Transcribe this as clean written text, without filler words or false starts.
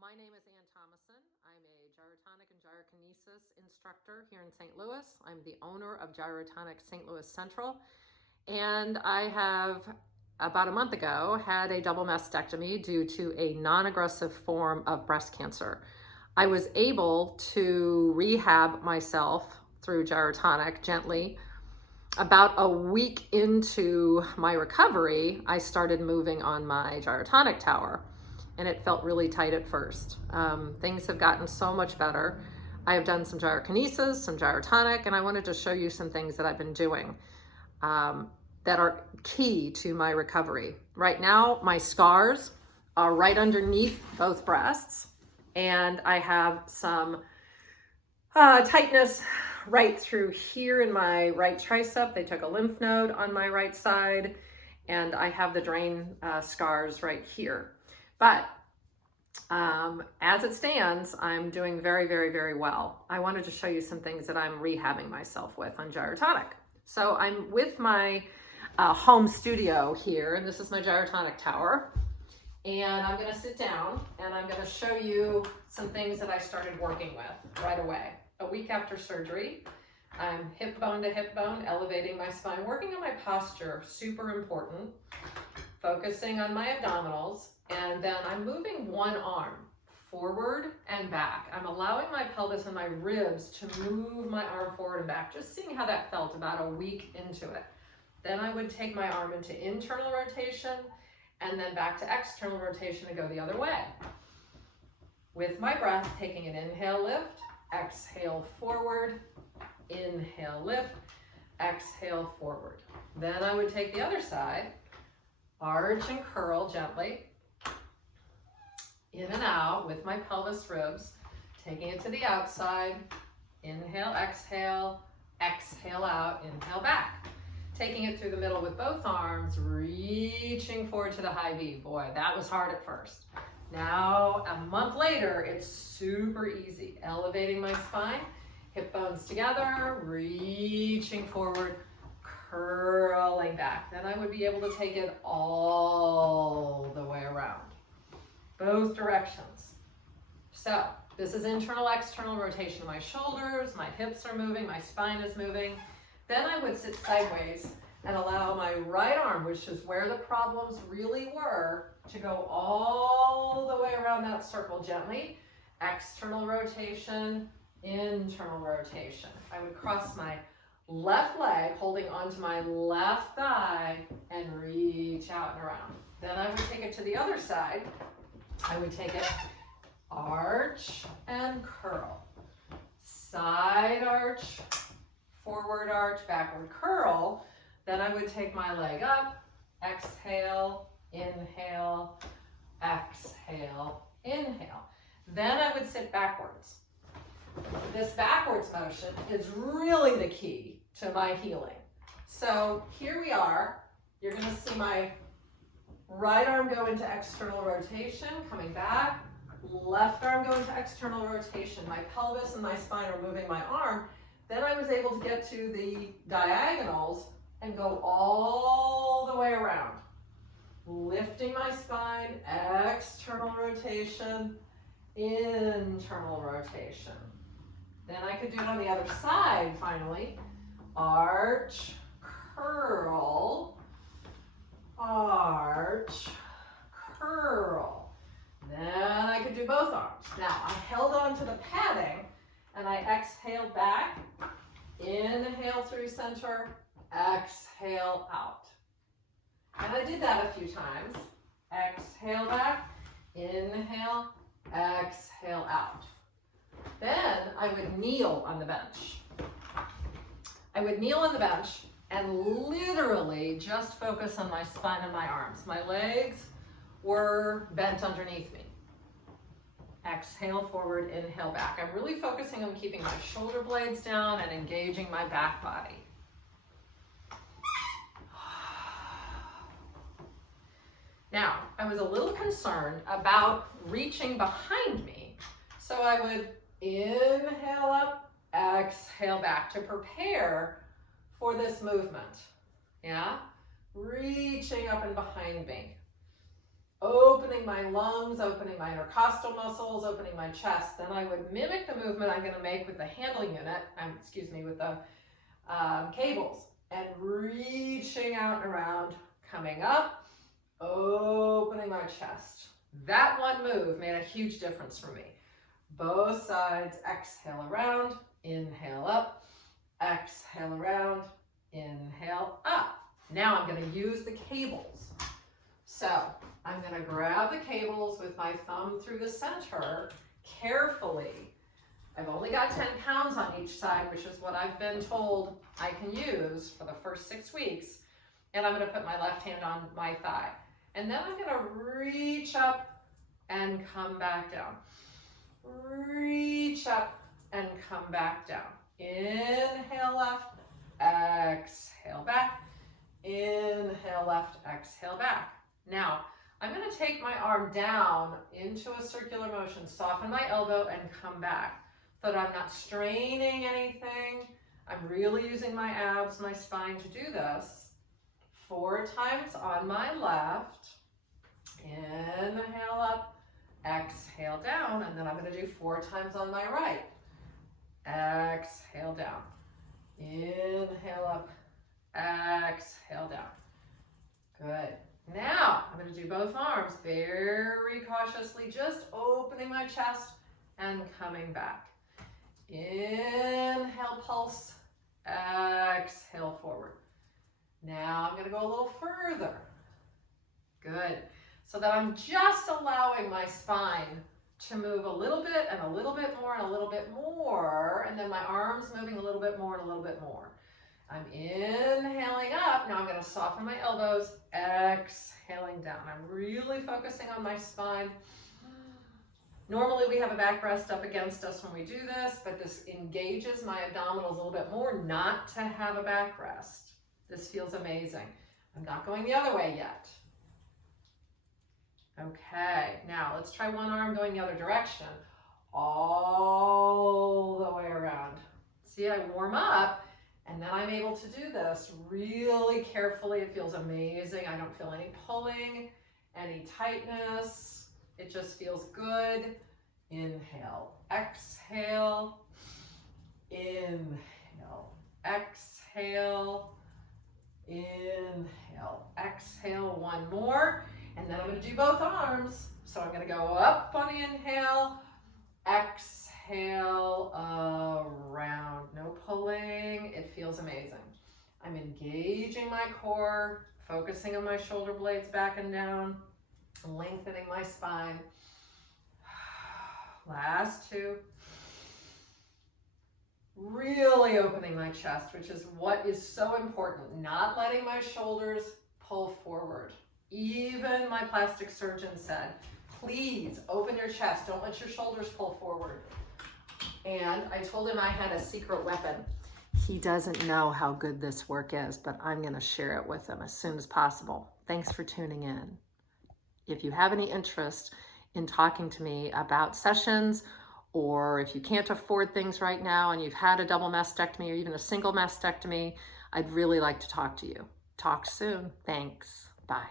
My name is Ann Thomason. I'm a gyrotonic and gyrokinesis instructor here in St. Louis. I'm the owner of Gyrotonic St. Louis Central, and I have, about a month ago, had a double mastectomy due to a non-aggressive form of breast cancer. I was able to rehab myself through gyrotonic gently. About a week into my recovery, I started moving on my gyrotonic tower, and it felt really tight at first. Things have gotten so much better. I have done some gyrokinesis, some gyrotonic, and I wanted to show you some things that I've been doing that are key to my recovery. Right now, my scars are right underneath both breasts, and I have some tightness right through here in my right tricep. They took a lymph node on my right side, and I have the drain scars right here. But as it stands, I'm doing very, very, very well. I wanted to show you some things that I'm rehabbing myself with on gyrotonic. So I'm with my home studio here, and this is my gyrotonic tower. And I'm gonna sit down and I'm gonna show you some things that I started working with right away. A week after surgery, I'm hip bone to hip bone, elevating my spine, working on my posture, super important, focusing on my abdominals, and then I'm moving one arm forward and back. I'm allowing my pelvis and my ribs to move my arm forward and back, just seeing how that felt about a week into it. Then I would take my arm into internal rotation and then back to external rotation and go the other way. With my breath, taking an inhale, lift, exhale, forward, inhale, lift, exhale, forward. Then I would take the other side, arch and curl gently, in and out with my pelvis ribs, taking it to the outside, inhale, exhale, exhale out, inhale back. Taking it through the middle with both arms, reaching forward to the high V. Boy, that was hard at first. Now, a month later, it's super easy. Elevating my spine, hip bones together, reaching forward, curling back. Then I would be able to take it all the way around. Both directions. So this is internal, external rotation of my shoulders, my hips are moving, my spine is moving. Then I would sit sideways and allow my right arm, which is where the problems really were, to go all the way around that circle gently. External rotation, internal rotation. I would cross my left leg, holding onto my left thigh, and reach out and around. Then I would take it to the other side. I would take it arch and curl, side arch, forward arch, backward curl. Then I would take my leg up, exhale, inhale, exhale, inhale. Then I would sit backwards. This backwards motion is really the key to my healing. So here we are. You're going to see my right arm go into external rotation, coming back. Left arm go into external rotation. My pelvis and my spine are moving my arm. Then I was able to get to the diagonals and go all the way around. Lifting my spine, external rotation, internal rotation. Then I could do it on the other side finally. Arch, curl, arch, curl. Then I could do both arms. Now I held on to the padding and I exhaled back, inhale through center, exhale out. And I did that a few times. Exhale back, inhale, exhale out. Then I would kneel on the bench. I would kneel on the bench and literally just focus on my spine and my arms. My legs were bent underneath me. Exhale forward, inhale back. I'm really focusing on keeping my shoulder blades down and engaging my back body. Now, I was a little concerned about reaching behind me, so I would inhale up, exhale back to prepare for this movement. Yeah? Reaching up and behind me. Opening opening my lungs, opening my intercostal muscles, opening my chest. Then I would mimic the movement I'm going to make with the handle unit, with the cables, and reaching out and around, coming up, opening my chest. That one move made a huge difference for me. Both sides, exhale around, inhale up, exhale around, inhale up. Now I'm going to use the cables. So I'm going to grab the cables with my thumb through the center carefully. I've only got 10 pounds on each side, which is what I've been told I can use for the first 6 weeks. And I'm going to put my left hand on my thigh. And then I'm going to reach up and come back down. Reach up and come back down. Inhale left, exhale back. Inhale left, exhale back. Now, I'm going to take my arm down into a circular motion, soften my elbow and come back so that I'm not straining anything. I'm really using my abs, my spine to do this. 4 times on my left. Inhale up, exhale down, and then I'm going to do 4 times on my right. Exhale down. Inhale up, exhale down. Good. Now I'm going to do both arms very cautiously, just opening my chest and coming back. Inhale, pulse, exhale forward. Now I'm going to go a little further. Good. So that I'm just allowing my spine to move a little bit and a little bit more and a little bit more, and then my arms moving a little bit more and a little bit more. I'm inhaling up. Now I'm going to soften my elbows, exhaling down. I'm really focusing on my spine. Normally we have a backrest up against us when we do this, but this engages my abdominals a little bit more not to have a backrest. This feels amazing. I'm not going the other way yet. Okay, now let's try one arm going the other direction, all the way around. See, I warm up, and then I'm able to do this really carefully. It feels amazing. I don't feel any pulling, any tightness. It just feels good. Inhale, exhale, inhale, exhale, inhale, exhale. One more. And then I'm going to do both arms. So I'm going to go up on the inhale, exhale, around. No pulling. It feels amazing. I'm engaging my core, focusing on my shoulder blades back and down, lengthening my spine. Last 2. Really opening my chest, which is what is so important. Not letting my shoulders pull forward. Even my plastic surgeon said, please open your chest. Don't let your shoulders pull forward. And I told him I had a secret weapon. He doesn't know how good this work is, but I'm going to share it with him as soon as possible. Thanks for tuning in. If you have any interest in talking to me about sessions, or if you can't afford things right now and you've had a double mastectomy or even a single mastectomy, I'd really like to talk to you. Talk soon. Thanks. Bye.